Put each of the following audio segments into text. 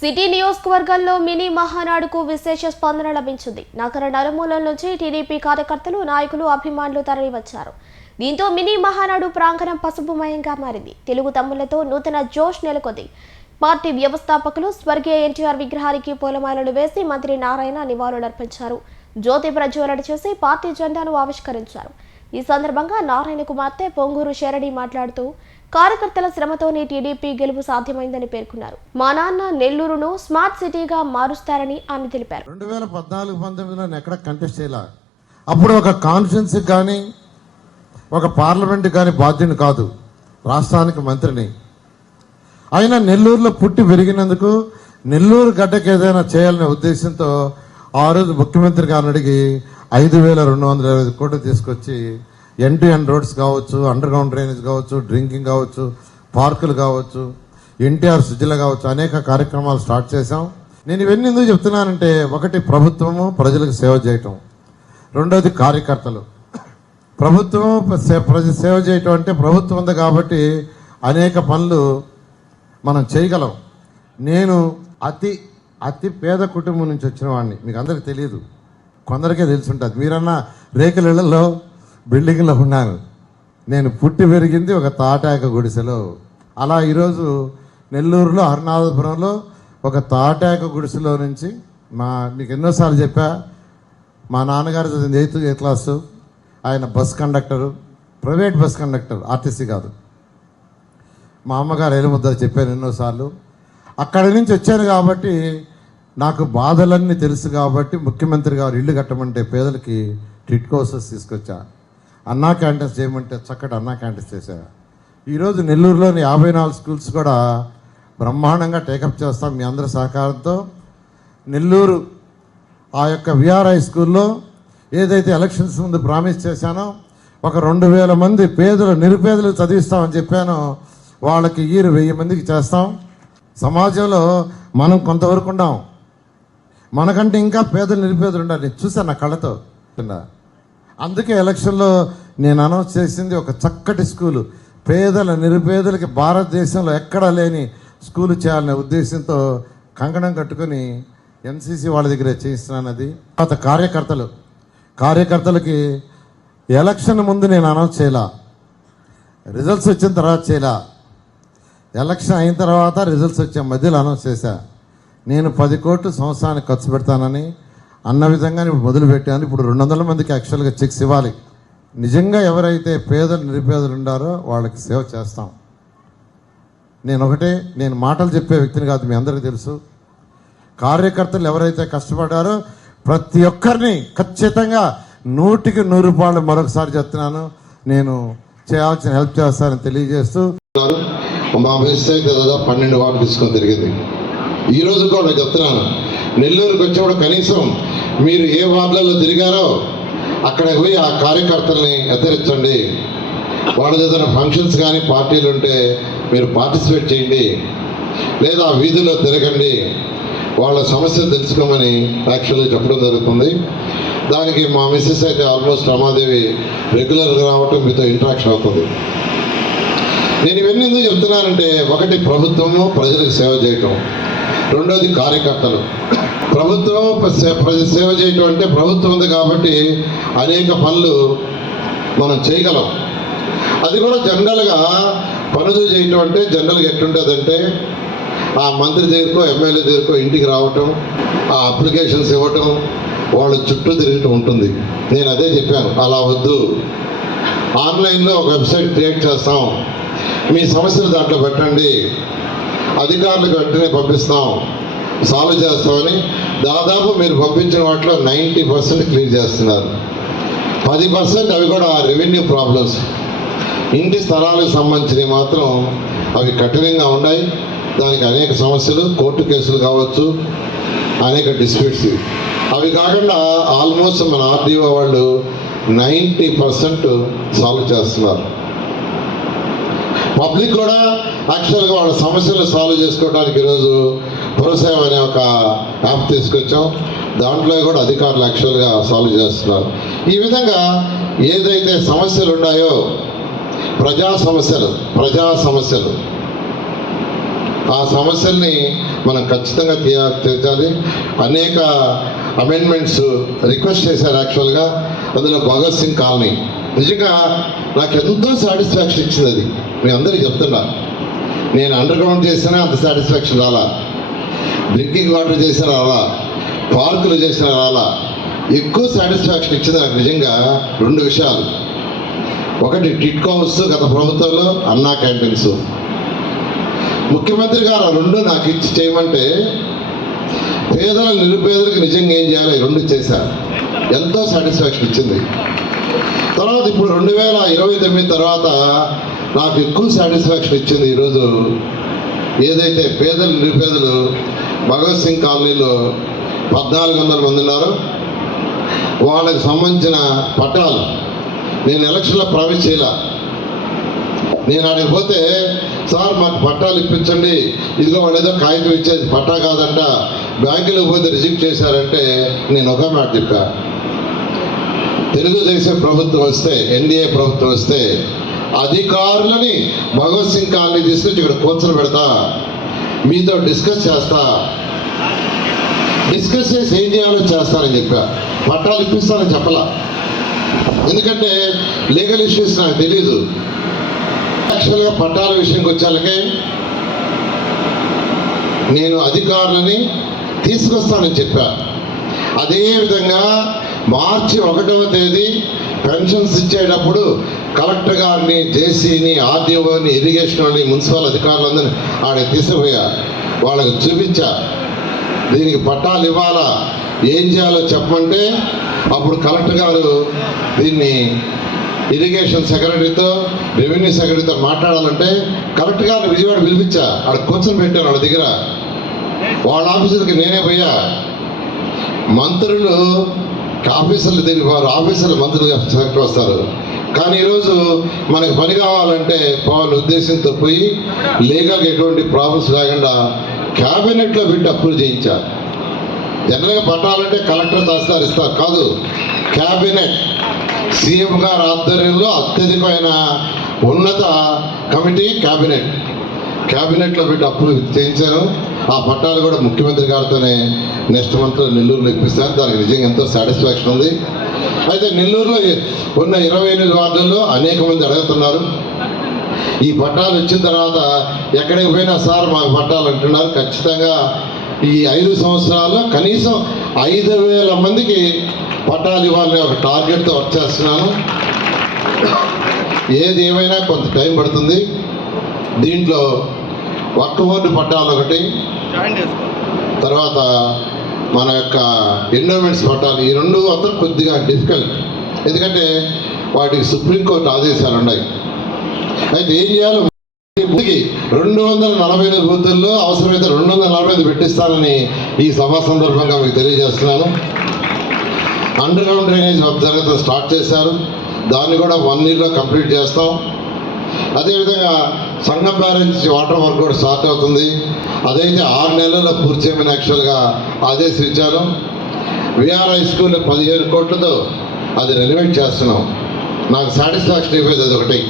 City నియోజకవర్గంలో mini మహానాడుకు విశేష స్పందన లభించింది. నగర నలుమూలల నుంచి టీడీపీ కార్యకర్తలు నాయకులు అభిమానులు తరలివచ్చారు. దీంతో మినీ మహానాడు ప్రాంగణం పసుపుమయంగా మారింది. తెలుగు తమ్ములతో నూతన జోష్ నెలకొంది. పార్టీ వ్యవస్థాపకులు స్వర్గీయ ఎన్టీఆర్ విగ్రహానికి పూలమాలలు వేసి మంత్రి నారాయణ నివాళులర్పించారు. జ్యోతి ప్రజ్వలన చేసి పార్టీ జెండాను ఆవిష్కరించారు. ఈ సందర్భంగా నారాయణ కుమార్తె పొంగూరు షెరడి మాట్లాడుతూ కార్యకర్తల శ్రమతోనే టీడీపీ గెలుపు సాధ్యమైందని పేర్కొన్నారు. మా నాన్న నెల్లూరును స్మార్ట్ సిటీగా మారుస్తారని ఆమె తెలిపారు. రెండు వేల పద్నాలుగు పంతొమ్మిదిలో ఎక్కడ కంటెస్ట్ చేయాల? అప్పుడు ఒక కాన్ఫరెన్స్ కానీ ఒక పార్లమెంట్ కానీ బాధ్యుని కాదు. రాష్ట్రానికి మంత్రిని. అయినా నెల్లూరులో పుట్టి పెరిగినందుకు నెల్లూరు గడ్డకు ఏదైనా చేయాలనే ఉద్దేశంతో ఆ రోజు ముఖ్యమంత్రి గారిని అడిగి ఐదు వేల రెండు వందల ఇరవై కోట్లు తీసుకొచ్చి ఎన్ టు రోడ్స్ కావచ్చు అండర్ గ్రౌండ్ డ్రైనేజ్ కావచ్చు డ్రింకింగ్ కావచ్చు పార్కులు కావచ్చు ఎన్టీఆర్ సుజల కావచ్చు అనేక కార్యక్రమాలు స్టార్ట్ చేశాం. నేను ఇవన్నీ ఎందుకు చెప్తున్నానంటే ఒకటి ప్రభుత్వము ప్రజలకు సేవ చేయటం. రెండోది కార్యకర్తలు. ప్రభుత్వం ప్రజ సేవ చేయటం అంటే ప్రభుత్వం ఉంది కాబట్టి అనేక పనులు మనం చేయగలం. నేను అతి అతి పేద కుటుంబం నుంచి వచ్చిన వాడిని. మీకు అందరికి తెలియదు. కొందరికే తెలిసి ఉంటుంది. మీరన్నా రేకుల ఇళ్ళలో బిల్డింగ్లో ఉన్నాను. నేను పుట్టి పెరిగింది ఒక తాటాక గుడిసెలో. అలా ఈరోజు నెల్లూరులో హరినాథపురంలో ఒక తాటాక గుడిసెలో నుంచి మా మీకు ఎన్నోసార్లు చెప్పా మా నాన్నగారు చదివింది ఎయిత్ ఎయిత్ క్లాసు? ఆయన bus conductor private bus conductor RTC కాదు. మా అమ్మగారు ఎలుముద్ద చెప్పాను ఎన్నోసార్లు. అక్కడి నుంచి వచ్చాను కాబట్టి నాకు బాధలన్నీ తెలుసు కాబట్టి ముఖ్యమంత్రి గారు ఇల్లు కట్టమంటే పేదలకి టిట్ హౌసెస్ తీసుకొచ్చాను అన్నా క్యాంటీన్స్ చేయమంటే చక్కటి అన్నా క్యాంటీన్స్ చేశారు. ఈరోజు నెల్లూరులోని యాభై నాలుగు స్కూల్స్ కూడా బ్రహ్మాండంగా టేకప్ చేస్తాం మీ అందరి సహకారంతో. నెల్లూరు ఆ యొక్క విఆర్ఐ స్కూల్లో ఏదైతే ఎలక్షన్స్ ముందు ప్రామిస్ చేశానో ఒక రెండు వేల మంది పేదలు నిరుపేదలు చదివిస్తామని చెప్పానో వాళ్ళకి ఈరు వెయ్యి మందికి చేస్తాం. సమాజంలో మనం కొంతవరకు ఉండాం. మనకంటే ఇంకా పేదలు నిరుపేదలు ఉండాలి. చూసా నా కళ్ళతో. కింద అందుకే ఎలక్షన్లో నేను అనౌన్స్ చేసింది ఒక చక్కటి స్కూలు. పేదల నిరుపేదలకి భారతదేశంలో ఎక్కడా లేని స్కూలు చేయాలనే ఉద్దేశంతో కంకణం కట్టుకొని ఎన్సీసీ వాళ్ళ దగ్గర చేయిస్తున్నాను అది. తర్వాత కార్యకర్తలు. కార్యకర్తలకి ఎలక్షన్ ముందు నేను అనౌన్స్ చేయలా? రిజల్ట్స్ వచ్చిన తర్వాత చేయలా? ఎలక్షన్ అయిన తర్వాత రిజల్ట్స్ వచ్చే మధ్యలో అనౌన్స్ చేశా. నేను పది కోట్లు సంవత్సరానికి ఖర్చు పెడతానని అన్న విధంగా ఇప్పుడు మొదలుపెట్టాను ఇప్పుడు రెండు వందల మందికి యాక్చువల్గా చెక్స్ ఇవ్వాలి. నిజంగా ఎవరైతే పేదలు నిరుపేదలు ఉండారో వాళ్ళకి సేవ చేస్తాం. నేను ఒకటే నేను మాటలు చెప్పే వ్యక్తిని కాదు మీ అందరికీ తెలుసు. కార్యకర్తలు ఎవరైతే కష్టపడ్డారో ప్రతి ఒక్కరిని ఖచ్చితంగా నూటికి నూరు రూపాయలు మరొకసారి చెప్తున్నాను. నేను చేయాల్సిన హెల్ప్ చేస్తానని తెలియజేస్తూ మా దాదాపు పన్నెండు వార్డు తీసుకొని తిరిగింది. ఈ రోజు కూడా చెప్తున్నాను. నెల్లూరుకి వచ్చేప్పుడు కనీసం మీరు ఏ వార్డులలో తిరిగారో అక్కడ పోయి ఆ కార్యకర్తల్ని హెచ్చరించండి. వాళ్ళ ఏదైనా ఫంక్షన్స్ కానీ పార్టీలు ఉంటే మీరు పార్టిసిపేట్ చేయండి. లేదా వీధిలో తిరగండి. వాళ్ళ సమస్యలు తెలుసుకోమని యాక్చువల్గా చెప్పడం జరుగుతుంది. దానికి మా మిస్సెస్ అయితే ఆల్మోస్ట్ రమాదేవి రెగ్యులర్గా రావటం మీతో ఇంటరాక్షన్ అవుతుంది. నేను ఇవన్నీ ఎందుకు చెప్తున్నానంటే ఒకటి ప్రభుత్వము ప్రజలకు సేవ చేయటం. రెండోది కార్యకర్తలు. ప్రభుత్వం ప్రజ సేవ చేయటం అంటే ప్రభుత్వం ఉంది కాబట్టి అనేక పనులు మనం చేయగలం. అది కూడా జనరల్గా పనులు చేయటం అంటే జనరల్గా ఎట్లుంటుందంటే ఆ మంత్రి దగ్గరకో ఎమ్మెల్యే దగ్గరకో ఇంటికి రావటం ఆ అప్లికేషన్స్ ఇవ్వటం వాళ్ళ చుట్టూ తిరగటం ఉంటుంది. నేను అదే చెప్పాను అలా వద్దు. ఆన్లైన్లో ఒక వెబ్సైట్ క్రియేట్ చేస్తాం. మీ సమస్యలు దాంట్లో పెట్టండి. అధికారులకు వెంటనే పంపిస్తాం. సాల్వ్ చేస్తామని దాదాపు మీరు పంపించిన వాటిలో నైంటీ పర్సెంట్ క్లియర్ చేస్తున్నారు. పది పర్సెంట్ అవి కూడా రెవెన్యూ ప్రాబ్లమ్స్. ఇంటి స్థలాలకు సంబంధించినవి మాత్రం అవి కఠినంగా ఉన్నాయి. దానికి అనేక సమస్యలు కోర్టు కేసులు కావచ్చు అనేక డిస్ప్యూట్స్ అవి కాకుండా ఆల్మోస్ట్ మన ఆర్డీఓ వాళ్ళు నైంటీ పర్సెంట్ సాల్వ్ చేస్తున్నారు. పబ్లిక్ కూడా యాక్చువల్గా వాళ్ళ సమస్యలు సాల్వ్ చేసుకోవడానికి ఈరోజు పురసేవ అనే ఒక యాప్ తీసుకొచ్చాం. దాంట్లో కూడా అధికారులు యాక్చువల్గా సాల్వ్ చేస్తున్నారు. ఈ విధంగా ఏదైతే సమస్యలు ఉన్నాయో ప్రజా సమస్యలు ప్రజా సమస్యలు ఆ సమస్యల్ని మనం ఖచ్చితంగా తీయ తీర్చాలి. అనేక అమెండ్మెంట్స్ రిక్వెస్ట్ చేశారు యాక్చువల్గా. అందులో భగత్ సింగ్ కాలనీ. నిజంగా నాకు ఎంతో సాటిస్ఫాక్షన్ ఇచ్చింది అది. మీ అందరికీ చెప్తున్నా. నేను అండర్ గ్రౌండ్ చేసినా అంత సాటిస్ఫాక్షన్ రాలా. డ్రింకింగ్ వాటర్ చేసినా రాలా. పార్కులు చేసినా రాలా. ఎక్కువ సాటిస్ఫాక్షన్ ఇచ్చింది నాకు నిజంగా రెండు విషయాలు. ఒకటి టిట్కో హౌస్ గత ప్రభుత్వంలో అన్నా క్యాంటీన్స్. ముఖ్యమంత్రి గారు ఆ రెండు నాకు ఇచ్చి చేయమంటే పేదల నిరుపేదలకు నిజంగా ఏం చేయాలి రెండు చేశారు. ఎంతో సాటిస్ఫాక్షన్ ఇచ్చింది. తర్వాత ఇప్పుడు రెండు వేల ఇరవై తొమ్మిది తర్వాత నాకు ఎక్కువ సాటిస్ఫాక్షన్ ఇచ్చింది ఈరోజు ఏదైతే పేదలు నిరుపేదలు భగత్ సింగ్ కాలనీలో పద్నాలుగు వందల మంది ఉన్నారు. వాళ్ళకి సంబంధించిన పట్టాలు నేను ఎలక్షన్లో ప్రామిస్ నేను ఆడికి పోతే సార్ మాకు పట్టాలు ఇప్పించండి. ఇదిగో వాళ్ళు ఏదో కాగితం ఇచ్చేది. పట్టా కాదంట. బ్యాంకులో పోతే రిజెక్ట్ చేశారంటే నేను ఒక మాట చెప్పా. తెలుగుదేశం ప్రభుత్వం వస్తే ఎన్డీఏ ప్రభుత్వం వస్తే అధికారులని భగవత్ సింగ్ కాలనీ తీసుకొచ్చి ఇక్కడ కూర్చొని పెడతా. మీతో డిస్కస్ చేస్తా. డిస్కస్ చేసి ఏం చేయాలో చేస్తానని చెప్పా. పట్టాలు ఇప్పిస్తానని చెప్పలా. ఎందుకంటే లీగల్ ఇష్యూస్ నాకు తెలీదు. యాక్చువల్గా పట్టాల విషయంకి వచ్చాలకే నేను అధికారులని తీసుకొస్తానని చెప్పా. అదేవిధంగా మార్చి ఒకటవ తేదీ పెన్షన్స్ ఇచ్చేటప్పుడు కలెక్టర్ గారిని జేసీని ఆర్డీఓని ఇరిగేషన్ వాళ్ళని మున్సిపల్ అధికారులందరినీ ఆడ తీసిపోయా వాళ్ళకి చూపించా. దీనికి పట్టాలు ఇవ్వాలా? ఏం చేయాలో చెప్పమంటే అప్పుడు కలెక్టర్ గారు దీన్ని ఇరిగేషన్ సెక్రటరీతో రెవెన్యూ సెక్రటరీతో మాట్లాడాలంటే కలెక్టర్ గారిని విజయవాడ పిలిపించా. ఆడ కూర్చొని పెట్టాను వాళ్ళ దగ్గర. వాళ్ళ ఆఫీసర్కి నేనే పోయా. మంత్రులు ఆఫీసర్లు తిరిగి వారు ఆఫీసర్లు మంత్రులుగా సెలెక్ట్ వస్తారు. కానీ ఈరోజు మనకి పని కావాలంటే వాళ్ళ ఉద్దేశంతో పోయి లీగల్గా ఎటువంటి ప్రాబ్లమ్స్ లేకుండా క్యాబినెట్లో పెట్టి అప్రూవ్ చేయించారు జనరల్గా పట్టాలంటే కలెక్టర్ తహసీల్దార్ ఇస్తారు. కాదు క్యాబినెట్ సీఎం గారి ఆధ్వర్యంలో అత్యధికమైన ఉన్నత కమిటీ క్యాబినెట్. క్యాబినెట్లో పెట్టి అప్రూవ్ చేయించాను ఆ పట్టాలు కూడా ముఖ్యమంత్రి గారితోనే నెక్స్ట్ మంత్ నెల్లూరులో ఇప్పిస్తాను దానికి నిజంగా ఎంతో సాటిస్ఫాక్షన్ ఉంది. అయితే నెల్లూరులో ఉన్న ఇరవై ఎనిమిది వార్డుల్లో అనేక మంది అడుగుతున్నారు. ఈ పట్టాలు వచ్చిన తర్వాత ఎక్కడికి పోయినా సార్ మాకు పట్టాలు అంటున్నారు. ఖచ్చితంగా ఈ ఐదు సంవత్సరాల్లో కనీసం ఐదు వేల మందికి పట్టాలు ఇవ్వాలని ఒక టార్గెట్తో వర్క్ చేస్తున్నాను. ఏది ఏమైనా కొంత టైం పడుతుంది. దీంట్లో ఒక్క బోర్డు పట్టాలు ఒకటి. తర్వాత మన యొక్క ఎండోమెంట్స్ పట్టాలు. ఈ రెండు మాత్రం కొద్దిగా డిఫికల్ట్ ఎందుకంటే వాటికి సుప్రీంకోర్టు ఆదేశాలు ఉన్నాయి. అయితే ఏం చేయాలో ముందుకి రెండు వందల నలభై ఐదు బూతుల్లో అవసరమైతే రెండు వందల నలభై ఐదు పెట్టిస్తానని ఈ సభా సందర్భంగా మీకు తెలియజేస్తున్నాను. అండర్ గ్రౌండ్ డ్రైనేజ్ జరగత స్టార్ట్ చేశారు. దాన్ని కూడా వన్ ఇయర్లో కంప్లీట్ చేస్తాం. అదేవిధంగా సంగం బ్యారేజ్ వాటర్ వర్క్ కూడా స్టార్ట్ అవుతుంది. అదైతే ఆరు నెలల్లో పూర్తి చేయమని యాక్చువల్గా ఆదేశించాను. విఆర్ హై స్కూల్ పదిహేను కోట్లతో అది రెనోవేట్ చేస్తున్నాం. నాకు సాటిస్ఫాక్షన్ అయిపోయింది అది ఒకటి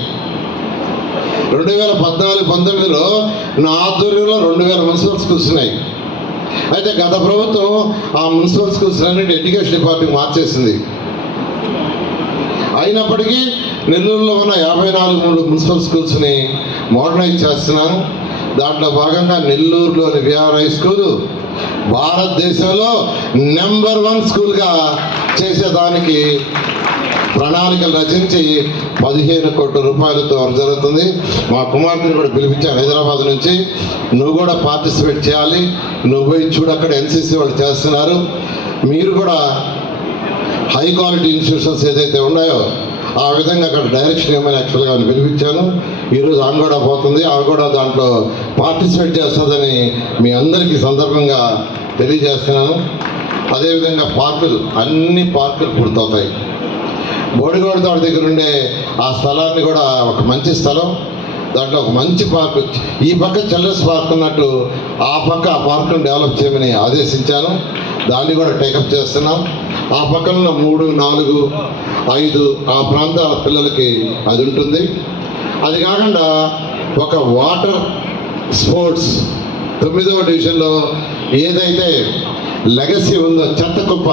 రెండు వేల పద్నాలుగు పంతొమ్మిదిలో నా ఆధ్వర్యంలో రెండు వేల మున్సిపల్ స్కూల్స్ ఉన్నాయి. అయితే గత ప్రభుత్వం ఆ మున్సిపల్ స్కూల్స్ అన్నింటి ఎడ్యుకేషన్ డిపార్ట్మెంట్ మార్చేసింది. అయినప్పటికీ నెల్లూరులో ఉన్న యాభై నాలుగు మూడు మున్సిపల్ స్కూల్స్ని మోడర్నైజ్ చేస్తున్నాను. దాంట్లో భాగంగా నెల్లూరులోని విఆర్ హై స్కూల్ భారతదేశంలో నెంబర్ వన్ స్కూల్గా చేసేదానికి ప్రణాళికలు రచించి పదిహేను కోట్ల రూపాయలతో జరుగుతుంది. మా కుమార్తెను కూడా పిలిపించాను హైదరాబాద్ నుంచి. నువ్వు కూడా పార్టిసిపేట్ చేయాలి. నువ్వు పోయి చూడు అక్కడ ఎన్సీసీ వాళ్ళు చేస్తున్నారు. మీరు కూడా హై క్వాలిటీ ఇన్స్టిట్యూషన్స్ ఏదైతే ఉన్నాయో ఆ విధంగా అక్కడ డైరెక్షన్ ఏమైనా యాక్చువల్గా పిలిపించాను. ఈరోజు ఆమె కూడా పోతుంది ఆమె కూడా దాంట్లో పార్టిసిపేట్ చేస్తుందని మీ అందరికీ సందర్భంగా తెలియజేస్తున్నాను. అదేవిధంగా పార్కులు అన్ని పార్కులు పూర్తవుతాయి. బోడిగోడ తోట దగ్గర ఉండే ఆ స్థలాన్ని కూడా ఒక మంచి స్థలం దాంట్లో ఒక మంచి పార్క్ ఈ పక్క చిల్డ్రన్స్ పార్క్ ఉన్నట్టు ఆ పక్క ఆ పార్క్ను డెవలప్ చేయమని ఆదేశించాను. దాన్ని కూడా టేకప్ చేస్తున్నాం. ఆ పక్కన మూడు నాలుగు ఐదు ఆ ప్రాంతాల పిల్లలకి అది ఉంటుంది. అది కాకుండా ఒక వాటర్ స్పోర్ట్స్ తొమ్మిదవ డివిజన్లో ఏదైతే లెగసీ ఉందో చెత్త కుప్ప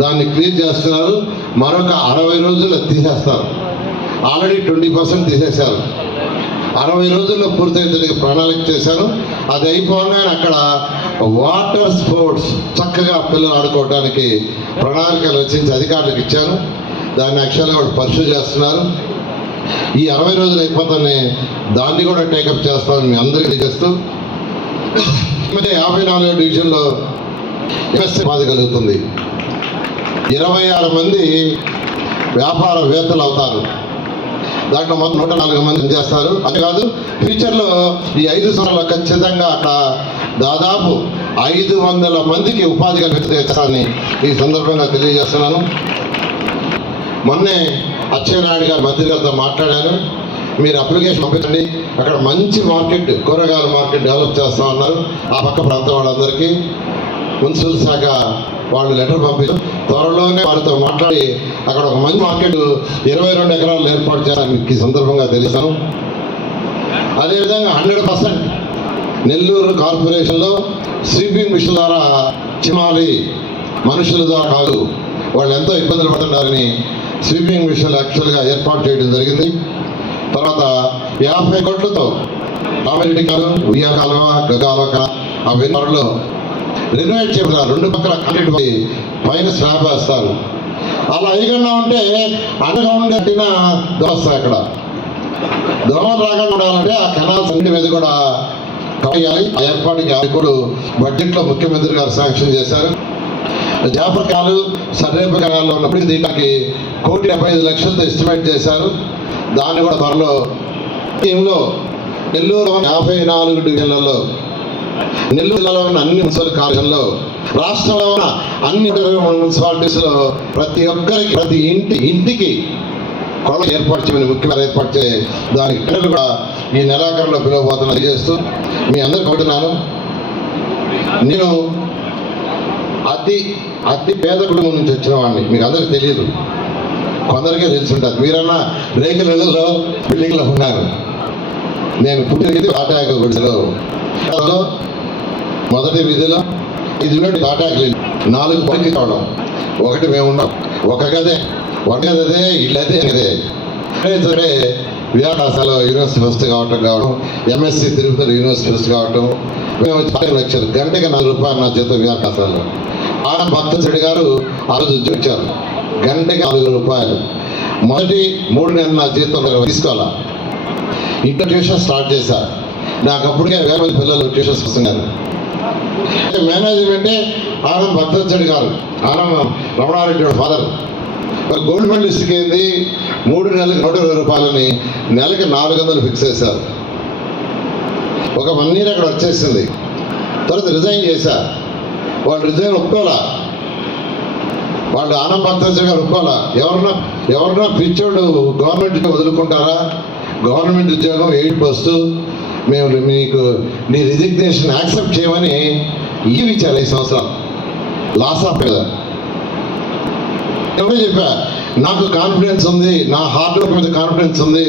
దాన్ని క్లీన్ చేస్తున్నారు. మరొక అరవై రోజుల్లో తీసేస్తారు. ఆల్రెడీ ట్వంటీ పర్సెంట్ తీసేశారు. అరవై రోజుల్లో పూర్తయితే ప్రణాళిక చేశారు. అది అయిపోగానే అక్కడ వాటర్ స్పోర్ట్స్ చక్కగా పిల్లలు ఆడుకోవడానికి ప్రణాళికలు రచించి అధికారులకు ఇచ్చాను దాన్ని యాక్చువల్గా వాళ్ళు పరిశీలి చేస్తున్నారు. ఈ అరవై రోజులు అయిపోతానే దాన్ని కూడా టేకప్ చేస్తామని మీ అందరికీ తెలియజేస్తూ యాభై నాలుగో డివిజన్లో ఎంఎస్సీ బాధ కలుగుతుంది. ఇరవై ఆరు మంది వ్యాపారవేత్తలు అవుతారు. దాంట్లో మొత్తం నూట నాలుగు మంది చేస్తారు. అంతేకాదు ఫ్యూచర్లో ఈ ఐదు సంవత్సరాలు ఖచ్చితంగా అక్కడ దాదాపు ఐదు వందల మందికి ఉపాధి కల్పిస్తారని ఈ సందర్భంగా తెలియజేస్తున్నాను. మొన్నే అచ్చెన్నాయుడు గారు మంత్రి గారితో మాట్లాడాను. మీరు అప్లికేషన్ పంపించండి. అక్కడ మంచి మార్కెట్ కూరగాయల మార్కెట్ డెవలప్ చేస్తా ఉన్నారు. ఆ పక్క ప్రాంతం వాళ్ళందరికీ మున్సిపల్ శాఖ వాళ్ళు లెటర్ పంపించారు త్వరలోనే వారితో మాట్లాడి అక్కడ ఒక మంచి మార్కెట్ ఇరవై రెండు ఎకరాలు ఏర్పాటు చేయాలని ఈ సందర్భంగా తెలుస్తాను అదేవిధంగా హండ్రెడ్ పర్సెంట్ నెల్లూరు కార్పొరేషన్లో స్వీపింగ్ మిషన్ ద్వారా చిమాలి మనుషుల ద్వారా కాదు వాళ్ళు ఎంతో ఇబ్బందులు పడుతున్నారని స్వీపింగ్ మిషన్ యాక్చువల్గా ఏర్పాటు చేయడం జరిగింది. తర్వాత యాభై కోట్లతో రామిరెడ్డి కాలం ఉయ్యా కాలువ గగాలక ఆ విన్నర్లో రెనోవేట్ చేస్తారు రెండు పక్కల కాంక్రీట్ పోయి పైన స్లాబ్ వేస్తారు. అలా వేయకుండా ఉంటే అండర్గ్రౌండ్ కట్టిన దోస్తాయి అక్కడ. దోమలు రాకుండా ఉండాలంటే ఆ కెనాల్స్ అన్ని మీద కూడా కవేయాలి ఆ ఏర్పాటుకి అది కూడా బడ్జెట్లో ముఖ్యమంత్రి గారు శాంక్షన్ చేశారు. జాపకాలు సర్రేప కెనాల్లో ఉన్నప్పుడు దీనికి కోటి డెబ్బై ఐదు లక్షలతో ఎస్టిమేట్ చేశారు. దాన్ని కూడా త్వరలో టీంలో నెల్లూరు యాభై నాలుగు డివిజన్లలో నెల్లూరు జిల్లాలో ఉన్న అన్ని మున్సిపల్ కార్యాలయంలో రాష్ట్రంలో ఉన్న అన్ని మున్సిపాలిటీస్లో ప్రతి ఒక్కరికి ప్రతి ఇంటి ఇంటికి కొల ఏర్పాటు చేయమని ముఖ్యమంత్రి ఏర్పాటు చే దానికి పిల్లలు కూడా ఈ నెలాఖరులో పిలువబోతున్నా చేస్తూ మీ అందరికి కోరుతున్నాను నేను అతి అతి పేద కుటుంబం నుంచి వచ్చిన వాడిని. మీకు అందరికి తెలియదు కొందరికే తెలిసి ఉంటుంది మీరన్నా రేకుల ఇళ్ళలో బిల్డింగ్లో ఉన్నారు. నేను పుట్టినది తాటాక గుడిసెలో మొదటి విధిలో ఇది ఉన్నట్టు తాటాకులు నాలుగు పనికి కావడం. ఒకటి మేము ఉన్నాం. ఒక గదే. ఒక గదే ఇల్లు అదే అదే సరే యూనివర్సిటీ ఫస్ట్ కావటం కావడం. ఎంఎస్సి తిరుపతి యూనివర్సిటీ ఫస్ట్ కావటం. మేము వచ్చి పదిహేను గంటకి నాలుగు రూపాయలు నా చేత వ్యాసాలు ఆ భక్తశెట్టి గారు ఆ రోజు గంటకి నాలుగు రూపాయలు. మొదటి మూడు నెలలు నా జీతం తీసుకోవాలా? ఇంటర్ ట్యూషన్ స్టార్ట్ చేశారు నాకు అప్పటికే వేల మంది పిల్లలు ట్యూషన్స్ వస్తున్నారు. మేనేజ్మెంటే ఆనం భక్తచ్చడి గారు ఆనంద్ రమణారెడ్డి ఫాదర్. గోల్డ్ మెడలిస్ట్కి ఏంది? మూడు నెలలకు నూట ఇరవై రూపాయలని నెలకి నాలుగు వందలు ఫిక్స్ చేశారు. ఒక వన్ ఇయర్ అక్కడ వచ్చేసింది తర్వాత రిజైన్ చేశారు వాళ్ళు హృదయం ఒప్పుకోవాలా? వాళ్ళు ఆనం భక్తచ్చడి గారు ఒప్పుకోవాలా? ఎవరన్నా ఎవరన్నా పిచ్చోడు గవర్నమెంట్ వదులుకుంటారా? గవర్నమెంట్ ఉద్యోగం ఎయిట్ బస్సు మేము మీకు నీ రిజిగ్నేషన్ యాక్సెప్ట్ చేయమని లీవ్ ఇచ్చారు ఈ సంవత్సరం. లాస్ ఆఫ్ కదా ఎవరో చెప్పా నాకు కాన్ఫిడెన్స్ ఉంది నా హార్డ్ వర్క్ మీద కాన్ఫిడెన్స్ ఉంది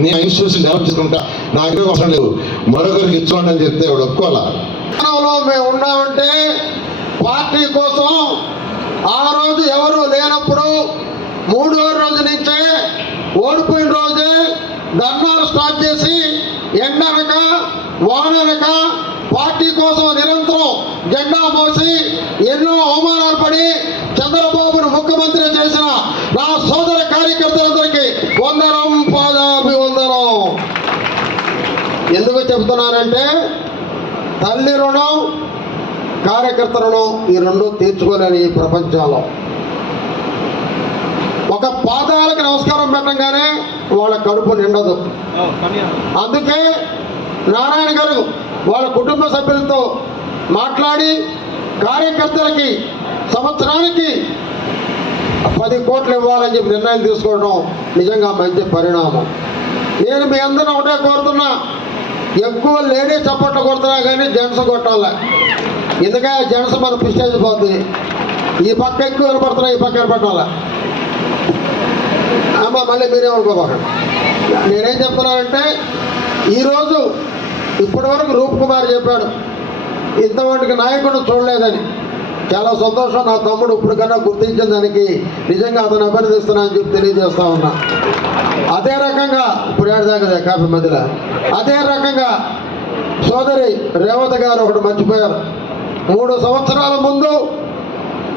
నీ ఇన్స్టిట్యూషన్ డెవలప్ చేసుకుంటా నాకు అవసరం లేవు మరొకరికి ఇచ్చుకోండి అని చెప్తే వాడు ఒప్పుకోవాలా? తెలంగాణలో మేము ఉన్నామంటే పార్టీ కోసం ఆ రోజు ఎవరు లేనప్పుడు మూడో రోజు నుంచే ఓడిపోయిన రోజే ధర్నాలు స్టార్ట్ చేసి ఎండనక వాననక పార్టీ కోసం నిరంతరం జెండా మోసి ఎన్నో అవమానాలు పడి చంద్రబాబును ముఖ్యమంత్రి చేసిన నా సోదర కార్యకర్తలందరికీ వందనం పాదాభివందనం. ఎందుకు చెబుతున్నానంటే తల్లి రుణం కార్యకర్త రుణం ఈ రెండు తీర్చుకోలేని ఈ ప్రపంచంలో. ఒక పాదాలకు నమస్కారం పెట్టంగానే వాళ్ళ కడుపు నిండదు. అందుకే నారాయణ గారు వాళ్ళ కుటుంబ సభ్యులతో మాట్లాడి కార్యకర్తలకి సంవత్సరానికి పది కోట్లు ఇవ్వాలని చెప్పి నిర్ణయం తీసుకోవడం నిజంగా మంచి పరిణామం. నేను మీ అందరూ ఒకటే కోరుతున్నా ఎక్కువ లేడీ చప్పట్లు కొడుతున్నా కానీ జెంట్స్ కొట్టాలి. ఎందుకంటే జెంట్స్ మన పిస్టేజ్ పోతుంది ఈ పక్క ఎక్కువ కనపడుతున్నా ఈ పక్క వినపడాలి అమ్మ మళ్ళీ మీరేమనుకోబాకండి నేనేం చెప్తున్నానంటే ఈరోజు ఇప్పటి వరకు రూప్ కుమార్ చెప్పాడు ఇంతమందికి నాయకుడు చూడలేదని. చాలా సంతోషం నా తమ్ముడు ఇప్పటికన్నా గుర్తించిన దానికి. నిజంగా అతను అభినందిస్తున్నా అని చెప్పి తెలియజేస్తా ఉన్నా. అదే రకంగా ఇప్పుడు ఏడాది కాఫీ మధ్యలో. అదే రకంగా సోదరి రేవత గారు ఒకటి మర్చిపోయారు. మూడు సంవత్సరాల ముందు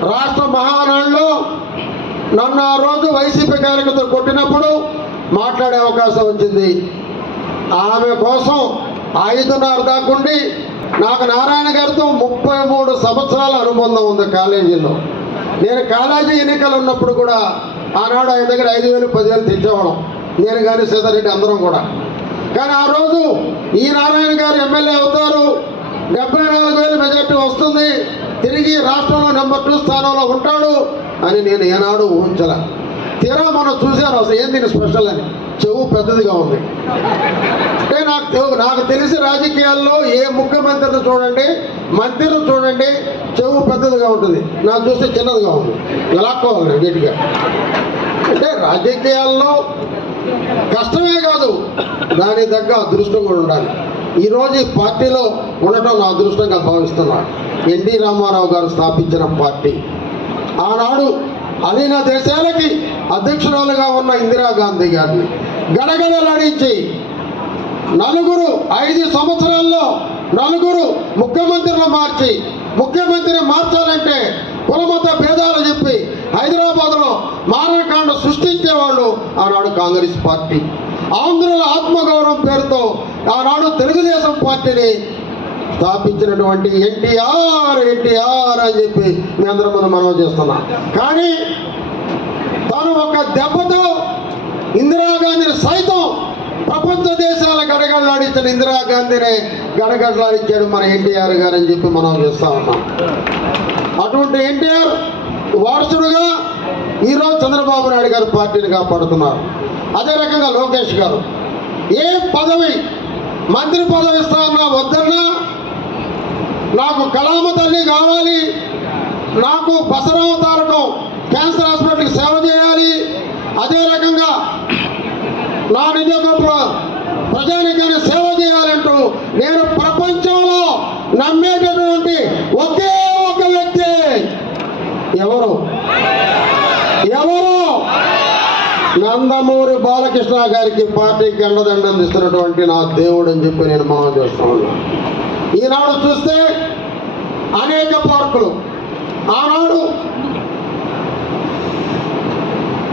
రాష్ట్ర మహానాడులో నన్ను ఆ రోజు వైసీపీ కార్యకర్తలు కొట్టినప్పుడు మాట్లాడే అవకాశం వచ్చింది. ఆమె కోసం ఐదున్నర దాకుండి నాకు నారాయణ గారితో ముప్పై మూడు సంవత్సరాల అనుబంధం ఉంది కాలేజీలో. నేను కాలేజీ ఎన్నికలు ఉన్నప్పుడు కూడా ఆనాడు ఆయన దగ్గర ఐదు వేలు పదివేలు తెచ్చేవాళ్ళం. నేను కానీ సీతారెడ్డి అందరం కూడా. కానీ ఆ రోజు ఈ నారాయణ గారు ఎమ్మెల్యే అవుతారు. డెబ్బై నాలుగు వేలు మెజార్టీ వస్తుంది. తిరిగి రాష్ట్రంలో నెంబర్ టూ స్థానంలో ఉంటాడు అని నేను ఏనాడు ఊహించలే. తీరా మనం చూశాను అసలు ఏం దీని స్పెషల్ అని. చెవు పెద్దదిగా ఉంది. అంటే నాకు నాకు తెలిసి రాజకీయాల్లో ఏ ముఖ్యమంత్రిని చూడండి మంత్రిని చూడండి చెవు పెద్దదిగా ఉంటుంది. నాకు చూస్తే చిన్నదిగా ఉంది. లాక్కోవాలి గట్టిగా. అంటే రాజకీయాల్లో కష్టమే కాదు దాని తగ్గ అదృష్టం కూడా ఉండాలి. ఈరోజు ఈ పార్టీలో ఉండటం నా అదృష్టంగా భావిస్తున్నాను ఎన్టీ రామారావు గారు స్థాపించిన పార్టీ. ఆనాడు అలీన దేశాలకి అధ్యక్షురాలుగా ఉన్న ఇందిరాగాంధీ గారిని గడగడలాడించి నలుగురు ఐదు సంవత్సరాల్లో నలుగురు ముఖ్యమంత్రులు మార్చి ముఖ్యమంత్రి మార్చాలంటే కులమత భేదాలు చెప్పి హైదరాబాద్లో మారణకాండ సృష్టించేవాళ్ళు ఆనాడు కాంగ్రెస్ పార్టీ. ఆంధ్రుల ఆత్మగౌరవం పేరుతో ఆనాడు తెలుగుదేశం పార్టీని స్థాపించినటువంటి ఎన్టీఆర్ ఎన్టీఆర్ అని చెప్పి మీ అందరం మనం మనవి చేస్తున్నాం. కానీ తను ఒక దెబ్బతో ఇందిరాగాంధీని సైతం ప్రపంచ దేశాల గడగడలాడించిన ఇందిరాగాంధీని గడగడలాడించాడు మన ఎన్టీఆర్ గారు అని చెప్పి మనం చూస్తా ఉన్నాం. అటువంటి ఎన్టీఆర్ వారసుడుగా ఈరోజు చంద్రబాబు నాయుడు గారు పార్టీని కాపాడుతున్నారు. అదే రకంగా లోకేష్ గారు. ఏ పదవి మంత్రి పదవి ఇస్తానన్నా వద్దన్నా నాకు కళామ తల్లి కావాలి నాకు బసరావతారకం క్యాన్సర్ హాస్పిటల్కి సేవ చేయాలి అదే రకంగా నా నిజంగా ప్రజానికాన్ని సేవ చేయాలంటూ నేను ప్రపంచంలో నమ్మేటటువంటి ఒకే ఒక వ్యక్తి ఎవరు? ఎవరు? నందమూరి బాలకృష్ణ గారికి పార్టీకి అండదండ అందిస్తున్నటువంటి నా దేవుడు అని చెప్పి నేను మనం చేస్తున్నాను ఈనాడు చూస్తే అనేక పార్కులు. ఆనాడు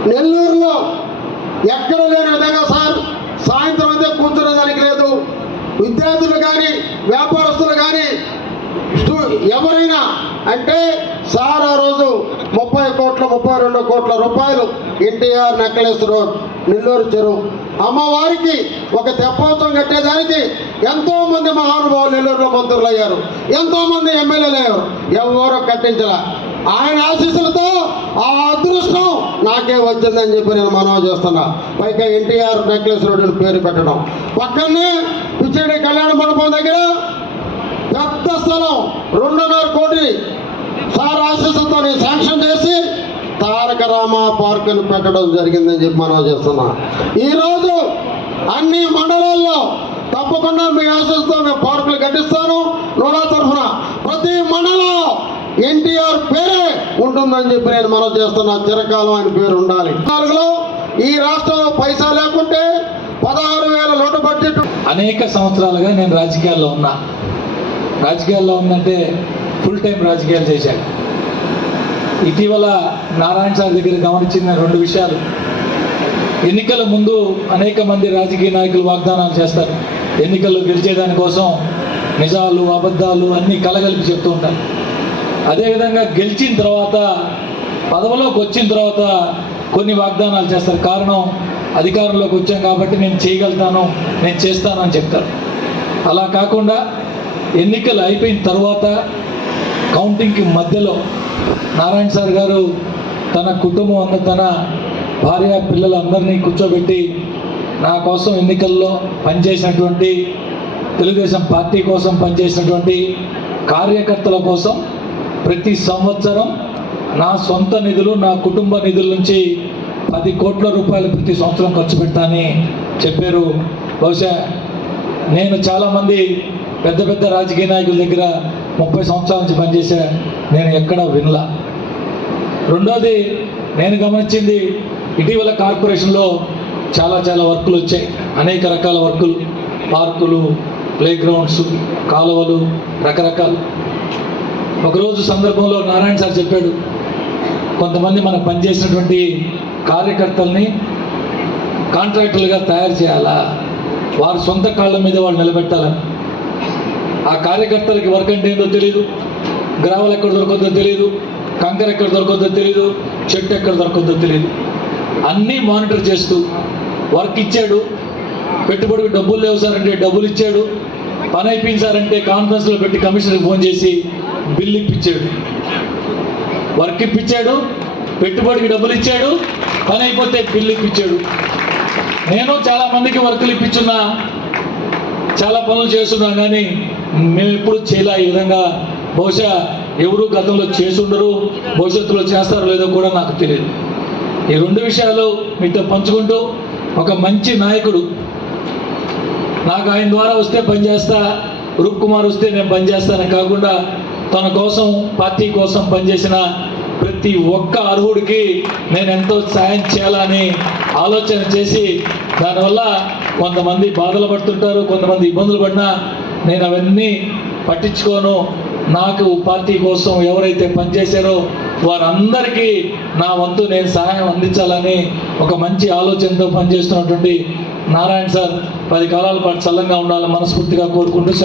నెల్లూరులో ఎక్కడ లేని విధంగా సార్ సాయంత్రం అంతా కూర్చునే దానికి లేదు. విద్యార్థులు కానీ వ్యాపారస్తులు కానీ ఎవరైనా అంటే సార్ ఆ రోజు ముప్పై కోట్ల ముప్పై రెండు కోట్ల రూపాయలు ఎన్టీఆర్ నెక్లెస్ రోడ్ నెల్లూరు చెరువు. అమ్మవారికి ఒక తెప్పోత్సవం కట్టేదానికి ఎంతో మంది మహానుభావులు నెల్లూరులో మంత్రులు అయ్యారు ఎంతో మంది ఎమ్మెల్యేలు అయ్యారు ఎవరో కట్టించాల? ఆయన ఆశీస్సులతో నాకే వచ్చిందని చెప్పి నేను మనవి చేస్తున్నా. పైగా ఎన్టీఆర్ నెక్లెస్ రోడ్డు పేరు పెట్టడం. పక్కనే పిచ్చడి కళ్యాణ మండపం దగ్గర పెద్ద స్థలం రెండున్నర కోటి సార్ ఆశీస్సులతో నేను శాంక్షన్ చేసి తారక రామ పార్క్ అని పెట్టడం జరిగిందని చెప్పి మనం చేస్తున్నా. ఈరోజు అన్ని మండలాల్లో తప్పకుండా మీ ఆశీస్సుతో మేము పార్కులు కట్టిస్తాను. నోడా తరఫున ప్రతి మండలం ఎన్టీఆర్ పేరే ఉంటుందని చెప్పి నేను మనం చేస్తున్న చిరకాలం ఆయన పేరు ఉండాలి. నాలుగులో ఈ రాష్ట్రంలో పైసా లేకుంటే పదహారు వేల లోటు బడ్జెట్ అనేక సంవత్సరాలుగా నేను రాజకీయాల్లో ఉన్నా. రాజకీయాల్లో ఉందంటే ఫుల్ టైం రాజకీయాలు చేశాను. ఇటీవల నారాయణ సార్ దగ్గర గమనించిన రెండు విషయాలు. ఎన్నికల ముందు అనేక మంది రాజకీయ నాయకులు వాగ్దానాలు చేస్తారు. ఎన్నికల్లో గెలిచేదానికోసం నిజాలు అబద్ధాలు అన్నీ కలగలిపి చెప్తూ ఉంటారు. అదేవిధంగా గెలిచిన తర్వాత పదవిలోకి వచ్చిన తర్వాత కొన్ని వాగ్దానాలు చేస్తారు. కారణం అధికారంలోకి వచ్చాం కాబట్టి నేను చేయగలుగుతాను నేను చేస్తాను అని చెప్తారు. అలా కాకుండా ఎన్నికలు అయిపోయిన తర్వాత కౌంటింగ్కి మధ్యలో నారాయణ సార్ గారు తన కుటుంబం అంతా తన భార్య పిల్లలందరినీ కూర్చోబెట్టి నా కోసం ఎన్నికల్లో పనిచేసినటువంటి తెలుగుదేశం పార్టీ కోసం పనిచేసినటువంటి కార్యకర్తల కోసం ప్రతి సంవత్సరం నా సొంత నిధులు నా కుటుంబ నిధుల నుంచి పది కోట్ల రూపాయలు ప్రతి సంవత్సరం ఖర్చు పెడతానని చెప్పారు. బహుశా నేను చాలామంది పెద్ద పెద్ద రాజకీయ నాయకుల దగ్గర ముప్పై సంవత్సరాల నుంచి పనిచేసా నేను ఎక్కడ వినలా. రెండోది నేను గమనించింది ఇటీవల కార్పొరేషన్లో చాలా చాలా వర్కులు వచ్చాయి. అనేక రకాల వర్కులు పార్కులు ప్లేగ్రౌండ్స్ కాలువలు రకరకాలు. ఒకరోజు సందర్భంలో నారాయణ సార్ చెప్పాడు కొంతమంది మనం పనిచేసినటువంటి కార్యకర్తల్ని కాంట్రాక్టర్లుగా తయారు చేయాలా? వారి సొంత కాళ్ళ మీద వాళ్ళు నిలబెట్టాలని ఆ కార్యకర్తలకి వర్క్ అంటే ఏంటో తెలియదు గ్రావల్ ఎక్కడ దొరకదో తెలియదు కంకర ఎక్కడ దొరకదో తెలియదు చెట్టు ఎక్కడ దొరకదో తెలియదు అన్నీ మానిటర్ చేస్తూ వర్క్ ఇచ్చాడు. పెట్టుబడికి డబ్బులు లేవు సార్ అంటే డబ్బులు ఇచ్చాడు. పని అయిపోయింది సార్ అంటే కాన్ఫరెన్స్లో పెట్టి కమిషనర్కి ఫోన్ చేసి బిల్లు ఇప్పించాడు వర్క్ ఇప్పించాడు పెట్టుబడికి డబ్బులు ఇచ్చాడు పని అయిపోతే బిల్లు ఇప్పించాడు నేను చాలా మందికి వర్కులు ఇప్పించున్నా చాలా పనులు చేస్తున్నాను కానీ మేము ఎప్పుడు చేయలే ఈ విధంగా. బహుశా ఎవరు గతంలో చేసుండరు భవిష్యత్తులో చేస్తారో లేదో కూడా నాకు తెలియదు. ఈ రెండు విషయాలు మీతో పంచుకుంటూ ఒక మంచి నాయకుడు. నాకు ఆయన ద్వారా వస్తే పనిచేస్తా రూప్ కుమార్ వస్తే నేను పనిచేస్తానని కాకుండా తన కోసం పార్టీ కోసం పనిచేసిన ప్రతి ఒక్క అర్హుడికి నేను ఎంతో సాయం చేయాలని ఆలోచన చేసి దానివల్ల కొంతమంది బాధలు పడుతుంటారు కొంతమంది ఇబ్బందులు పడినా నేను అవన్నీ పట్టించుకోను. నాకు పార్టీ కోసం ఎవరైతే పనిచేశారో వారందరికీ నా వంతు నేను సహాయం అందించాలని ఒక మంచి ఆలోచనతో పనిచేస్తున్నటువంటి నారాయణ సార్ పది కాలాల పాటు చల్లంగా ఉండాలని మనస్ఫూర్తిగా కోరుకుంటూ